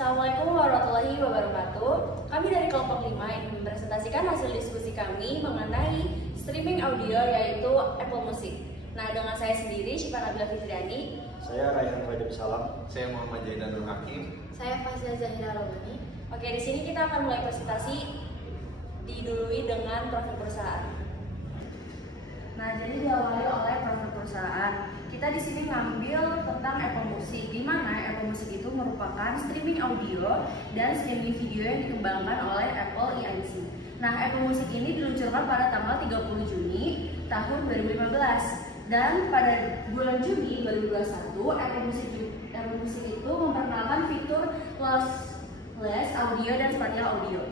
Assalamualaikum warahmatullahi wabarakatuh. Kami dari kelompok 5 ingin mempresentasikan hasil diskusi kami mengenai streaming audio yaitu Apple Music. Nah, dengan saya sendiri, Syifa Nabila Fitriani. Saya Raihan Faidul Salam. Saya Muhammad Jaidanul Hakim. Saya Fazila Zahira Robani. Oke, di sini kita akan mulai presentasi didului dengan profil perusahaan. Nah, jadi diawali oleh profil perusahaan. Kita di sini ngambil tentang Apple Music, di mana Apple Music itu merupakan streaming audio dan streaming video yang dikembangkan oleh Apple Inc. Nah, Apple Music ini diluncurkan pada tanggal 30 Juni tahun 2015. Dan pada bulan Juni 2021, Apple Music itu memperkenalkan fitur lossless audio dan spatial audio.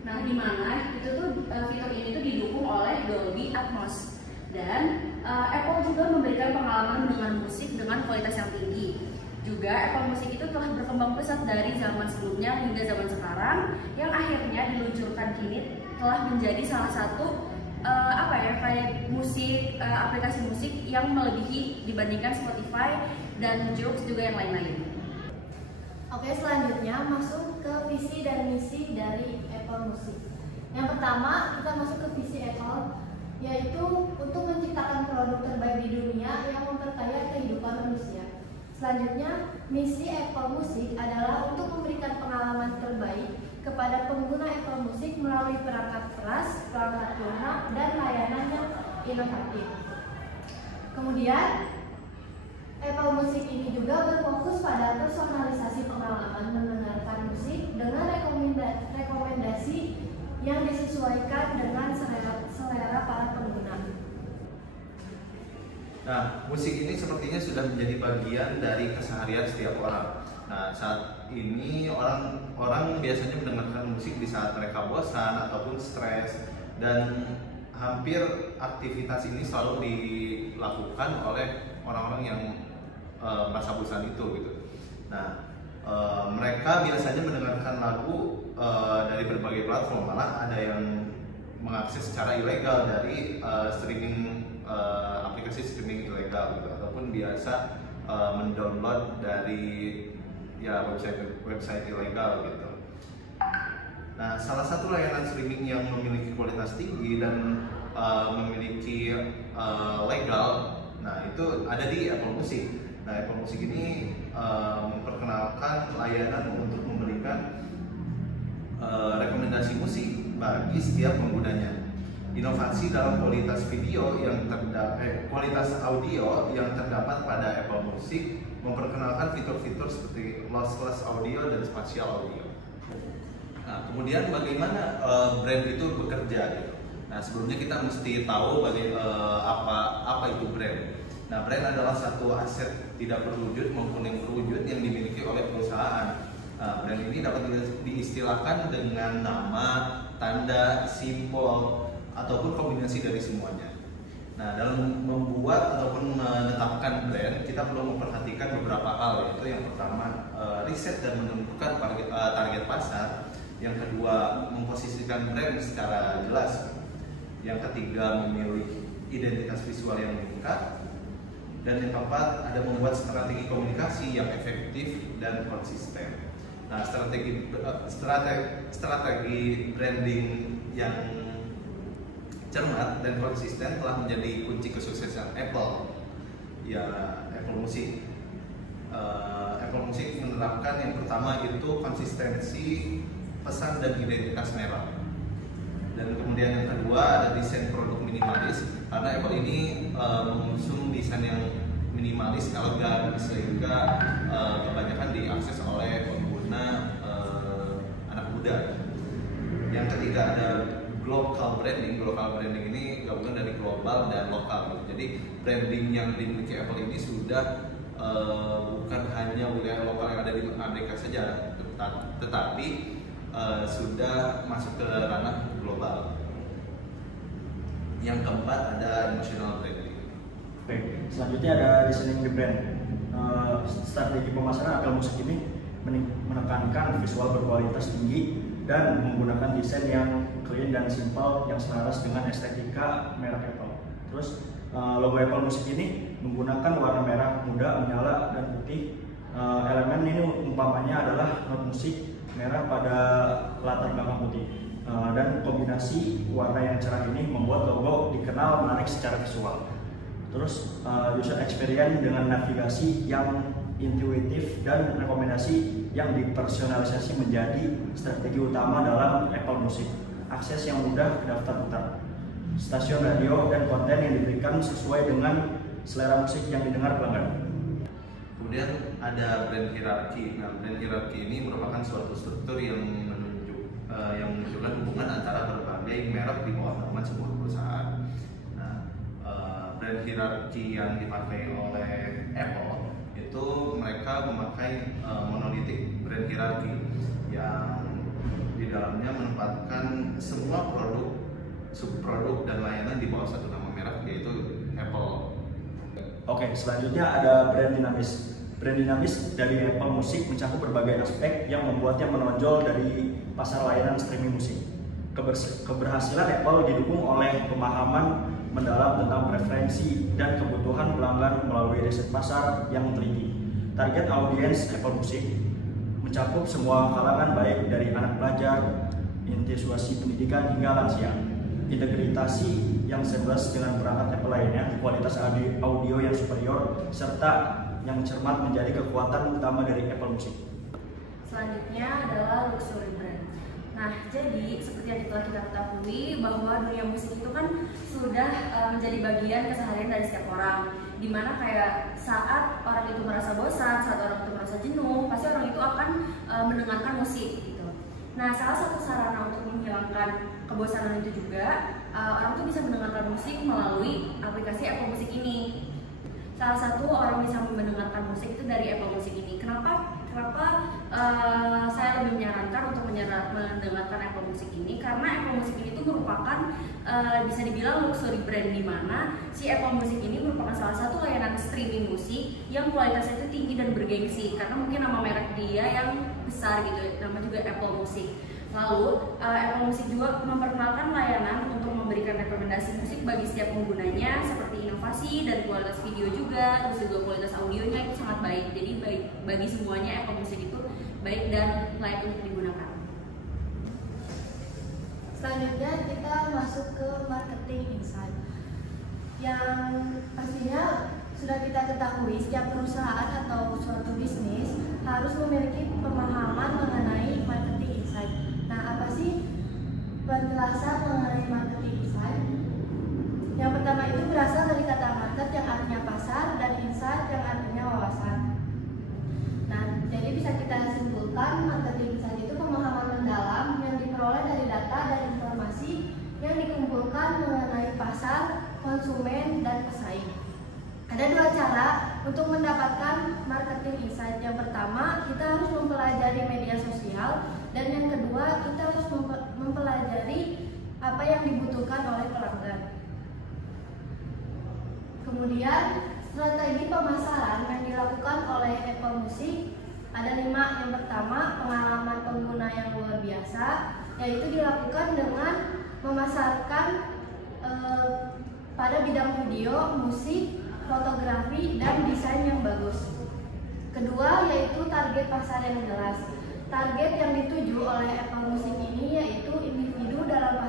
Nah, di mana itu tuh fitur ini tuh didukung oleh Dolby Atmos. Dan Apple juga memberikan pengalaman dengan musik dengan kualitas yang tinggi. Juga Apple Music itu telah berkembang pesat dari zaman sebelumnya hingga zaman sekarang, yang akhirnya diluncurkan kini telah menjadi salah satu kayak musik, aplikasi musik yang melebihi dibandingkan Spotify dan Joox juga yang lain-lain. Oke, selanjutnya masuk ke visi dan misi dari Apple Music. Yang pertama, kita masuk ke visi Apple, yaitu untuk menciptakan produk terbaik di dunia yang memperkaya kehidupan manusia. Selanjutnya, misi Apple Music adalah untuk memberikan pengalaman terbaik kepada pengguna Apple Music melalui perangkat keras, perangkat lunak, dan layanan yang inovatif. Kemudian, Apple Music ini juga berfokus pada personalisasi pengalaman mendengarkan musik dengan rekomendasi yang disesuaikan dengan selera para pengguna. Nah, musik ini sepertinya sudah menjadi bagian dari keseharian setiap orang. Nah, saat ini orang biasanya mendengarkan musik di saat mereka bosan ataupun stres, dan hampir aktivitas ini selalu dilakukan oleh orang-orang yang merasa bosan itu gitu. Nah, mereka biasanya mendengarkan lagu dari berbagai platform, malah ada yang mengakses secara ilegal dari aplikasi streaming ilegal gitu, ataupun biasa mendownload dari website ilegal gitu. Nah, salah satu layanan streaming yang memiliki kualitas tinggi dan memiliki legal, nah itu ada di Apple Music. Nah, Apple Music ini memperkenalkan layanan untuk memberikan rekomendasi musik bagi setiap penggunanya. Inovasi dalam kualitas kualitas audio yang terdapat pada Apple Music memperkenalkan fitur-fitur seperti lossless audio dan spatial audio. Nah, kemudian bagaimana brand itu bekerja gitu. Nah, sebelumnya kita mesti tahu apa itu brand. Nah, brand adalah satu aset tidak berwujud maupun yang berwujud yang dimiliki oleh perusahaan. Nah, brand ini dapat diistilahkan dengan nama, tanda, simbol, ataupun kombinasi dari semuanya. Nah, dalam membuat ataupun menetapkan brand, kita perlu memperhatikan beberapa hal, yaitu yang pertama, riset dan menentukan target pasar. Yang kedua, memposisikan brand secara jelas. Yang ketiga, memilih identitas visual yang mengikat. Dan yang keempat, ada membuat strategi komunikasi yang efektif dan konsisten. Nah, strategi branding yang cermat dan konsisten telah menjadi kunci kesuksesan Apple. Apple Music. Apple Music menerapkan yang pertama itu konsistensi pesan dan identitas merek. Dan kemudian yang kedua ada desain produk minimalis, karena Apple ini mengusung desain yang minimalis, elegan, sehingga kebanyakan diakses oleh pengguna anak muda. Yang ketiga ada global branding. Global branding ini gabungan dari global dan lokal. Jadi branding yang dimiliki Apple ini sudah bukan hanya wilayah lokal yang ada di Amerika saja, tetapi sudah masuk ke ranah global. Yang keempat ada emotional branding. Oke, selanjutnya ada designing the brand. Strategi pemasaran Apple Music ini menekankan visual berkualitas tinggi dan menggunakan desain yang clean dan simpel yang selaras dengan estetika merek Apple. Terus logo Apple Music ini menggunakan warna merah muda, menyala, dan putih Elemen ini umpamanya adalah not musik merah pada latar belakang putih. Dan kombinasi warna yang cerah ini membuat logo dikenal menarik secara visual. Terus user experience dengan navigasi yang intuitif dan rekomendasi yang dipersonalisasi menjadi strategi utama dalam Apple Music. Akses yang mudah ke daftar putar, stasiun radio, dan konten yang diberikan sesuai dengan selera musik yang didengar pelanggan. Kemudian ada brand hierarki. Nah, brand hierarki ini merupakan suatu struktur yang menunjukkan hubungan antara berbagai merek di bawah naungan sebuah perusahaan. Nah, brand hierarki yang dipakai oleh Apple itu mereka memakai monolitik brand hierarki yang di dalamnya menempatkan semua produk, subproduk, dan layanan di bawah satu nama merek, yaitu Apple. Oke, selanjutnya ada brand dinamis. Brand dinamis dari Apple Music mencakup berbagai aspek yang membuatnya menonjol dari pasar layanan streaming musik. Keberhasilan Apple didukung oleh pemahaman mendalam tentang preferensi dan kebutuhan pelanggan melalui riset pasar yang teliti. Target audiens Apple Music mencakup semua kalangan, baik dari anak pelajar, institusi pendidikan, hingga lansia. Integrasi yang seamless dengan perangkat Apple lainnya, kualitas audio yang superior, serta yang cermat menjadi kekuatan utama dari Apple Music. Selanjutnya adalah luxury brand. Nah, jadi seperti yang telah kita ketahui bahwa dunia musik itu kan sudah menjadi bagian keseharian dari setiap orang. Dimana kayak saat orang itu merasa bosan, saat orang itu merasa jenuh, pasti orang itu akan mendengarkan musik gitu. Nah, salah satu sarana untuk menghilangkan kebosanan itu juga orang tuh bisa mendengarkan musik melalui aplikasi Apple Music ini. Salah satu orang bisa mendengarkan musik itu dari Apple Music ini. Kenapa saya lebih menyarankan untuk mendengarkan Apple Music ini? Karena Apple Music ini tuh merupakan bisa dibilang luxury brand, di mana si Apple Music ini merupakan salah satu layanan streaming musik yang kualitasnya itu tinggi dan bergengsi, karena mungkin nama merek dia yang besar gitu, nama juga Apple Music. Lalu Apple Music juga memperkenalkan layanan untuk memberikan rekomendasi musik bagi setiap penggunanya, seperti inovasi dan kualitas video juga, terus juga kualitas audionya itu sangat baik. Jadi bagi semuanya Apple Music itu baik dan layak untuk digunakan. Selanjutnya kita masuk ke marketing insight, yang pastinya sudah kita ketahui setiap perusahaan atau suatu bisnis harus memiliki pemahaman mengenai marketing insight. Nah, apa sih penjelasan mengenai marketing insight? Yang pertama itu berasal dari kata market yang artinya pasar dan insight yang artinya wawasan. Nah, jadi bisa kita simpulkan marketing insight itu pemahaman mendalam yang diperoleh dari data dan informasi yang dikumpulkan mengenai pasar, konsumen, dan pesaing. Ada dua cara untuk mendapatkan marketing insight. Yang pertama, kita harus mempelajari media sosial, dan yang kedua, kita harus mempelajari apa yang dibutuhkan oleh pelanggan. Kemudian, strategi pemasaran yang dilakukan oleh Apple Music ada 5. Yang pertama, pengalaman pengguna yang luar biasa, yaitu dilakukan dengan memasarkan pada bidang video, musik, fotografi, dan desain yang bagus. Kedua, yaitu target pasar yang jelas. Target yang dituju oleh Apple Music ini yaitu individu dalam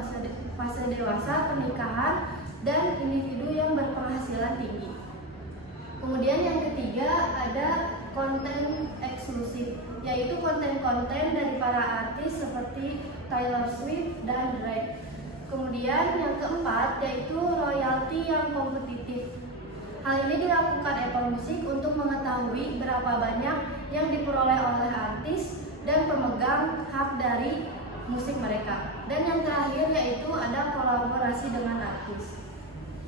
fase dewasa, pernikahan, dan individu yang berpenghasilan tinggi. Kemudian yang ketiga ada konten eksklusif, yaitu konten-konten dari para artis seperti Taylor Swift dan Drake. Kemudian yang keempat yaitu royalti yang kompetitif. Hal ini dilakukan Apple Music untuk mengetahui berapa banyak yang diperoleh oleh artis dan pemegang hak dari musik mereka. Dan yang terakhir yaitu ada kolaborasi dengan artis.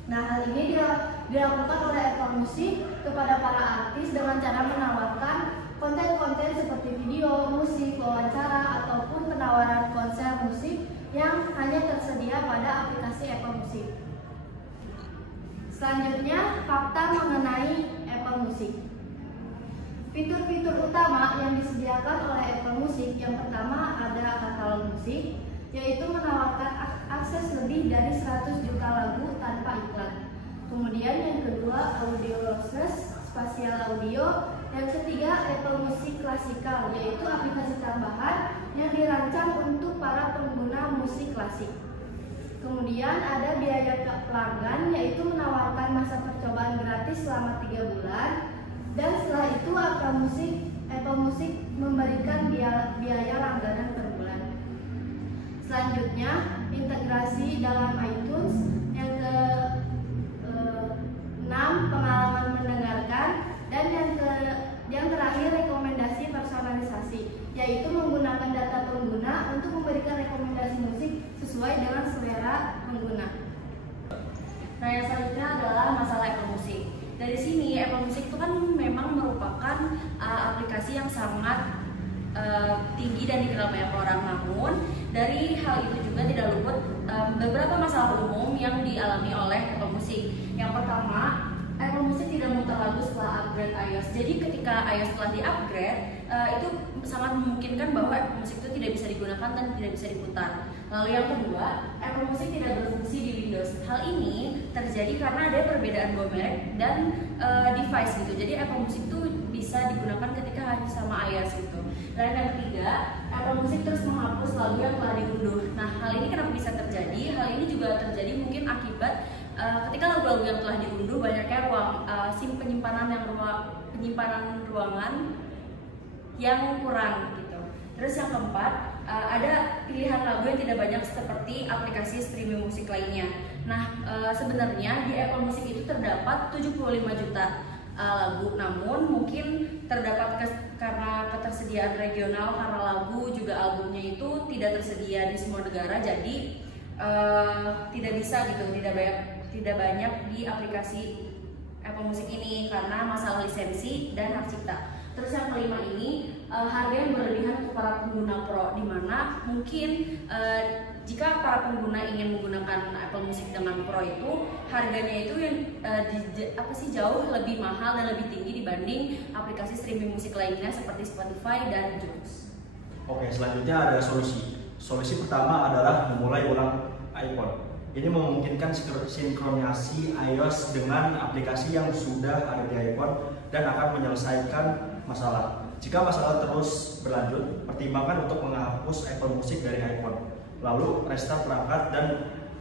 Nah, hal ini dilakukan oleh Apple Music kepada para artis dengan cara menawarkan konten-konten seperti video, musik, wawancara, ataupun penawaran konser musik yang hanya tersedia pada aplikasi Apple Music. Selanjutnya, fakta mengenai Apple Music. Fitur-fitur utama yang disediakan oleh Apple Music, yang pertama ada katalog musik, yaitu menawarkan akses lebih dari 100 juta lagu tanpa iklan. Kemudian yang kedua, audio lossless, spatial audio, Yang ketiga, Apple Music klasikal, yaitu aplikasi tambahan yang dirancang untuk para pengguna musik klasik. Kemudian ada biaya pelanggan, yaitu menawarkan masa percobaan gratis selama 3 bulan. Dan setelah itu Apple Music memberikan biaya langganan per bulan. Selanjutnya, integrasi dalam iTunes. Yang ke-6, pengalaman mendengarkan. Dan yang terakhir, rekomendasi personalisasi, yaitu menggunakan data pengguna untuk memberikan rekomendasi musik sesuai dengan selera pengguna. Nah, yang selanjutnya adalah masalah Apple Music. Dari sini Apple Music itu kan memang merupakan aplikasi yang sangat tinggi dan dikenal banyak orang. Namun dari hal itu juga tidak luput beberapa masalah umum yang dialami oleh Apple Music. Yang pertama, Apple Music tidak memutar lagu setelah upgrade iOS. Jadi ketika iOS telah di-upgrade, itu sangat memungkinkan bahwa Apple Music itu tidak bisa digunakan dan tidak bisa diputar. Lalu yang kedua, Apple Music tidak berfungsi di Windows. Hal ini terjadi karena ada perbedaan dua merek dan device gitu. Jadi Apple Music itu bisa digunakan ketika hanya sama iOS gitu. Dan yang ketiga, Apple Music terus menghapus lagu yang telah diunduh. Nah, hal ini kenapa bisa terjadi? Hal ini juga terjadi mungkin akibat ketika lagu-lagu yang telah diunduh banyaknya penyimpanan ruangan yang kurang gitu. Terus yang keempat, ada pilihan lagu yang tidak banyak seperti aplikasi streaming musik lainnya. Nah, sebenarnya di Apple Music itu terdapat 75 juta lagu, namun mungkin terdapat karena ketersediaan regional, karena lagu juga albumnya itu tidak tersedia di semua negara, jadi tidak bisa gitu, tidak banyak di aplikasi Apple Music ini karena masalah lisensi dan hak cipta. Terus yang kelima ini, harga yang berlebihan untuk para pengguna Pro, dimana mungkin jika para pengguna ingin menggunakan Apple Music dengan Pro itu harganya itu yang jauh lebih mahal dan lebih tinggi dibanding aplikasi streaming musik lainnya seperti Spotify dan Joox. Oke, selanjutnya ada solusi. Solusi pertama adalah memulai ulang iPhone. Ini memungkinkan sinkronisasi iOS dengan aplikasi yang sudah ada di iPhone dan akan menyelesaikan masalah. Jika masalah terus berlanjut, pertimbangkan untuk menghapus Apple Music dari iPhone, lalu restart perangkat dan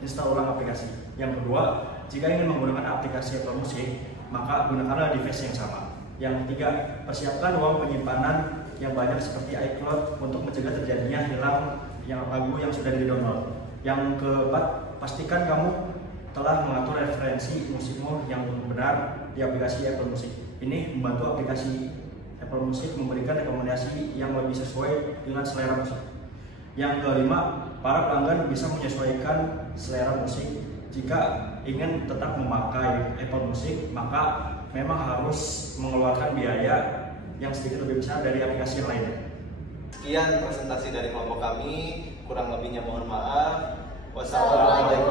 install ulang aplikasi. Yang kedua, jika ingin menggunakan aplikasi Apple Music, maka gunakanlah device yang sama. Yang ketiga, persiapkan uang penyimpanan yang banyak seperti iCloud untuk mencegah terjadinya hilang lagu yang sudah di-download. Yang keempat, pastikan kamu telah mengatur referensi musikmu yang benar di aplikasi Apple Music. Ini membantu aplikasi Apple Music memberikan rekomendasi yang lebih sesuai dengan selera musik. Yang kelima, para pelanggan bisa menyesuaikan selera musik. Jika ingin tetap memakai Apple Music, maka memang harus mengeluarkan biaya yang sedikit lebih besar dari aplikasi yang lainnya. Sekian presentasi dari kelompok kami, kurang lebihnya mohon maaf. Wassalamualaikum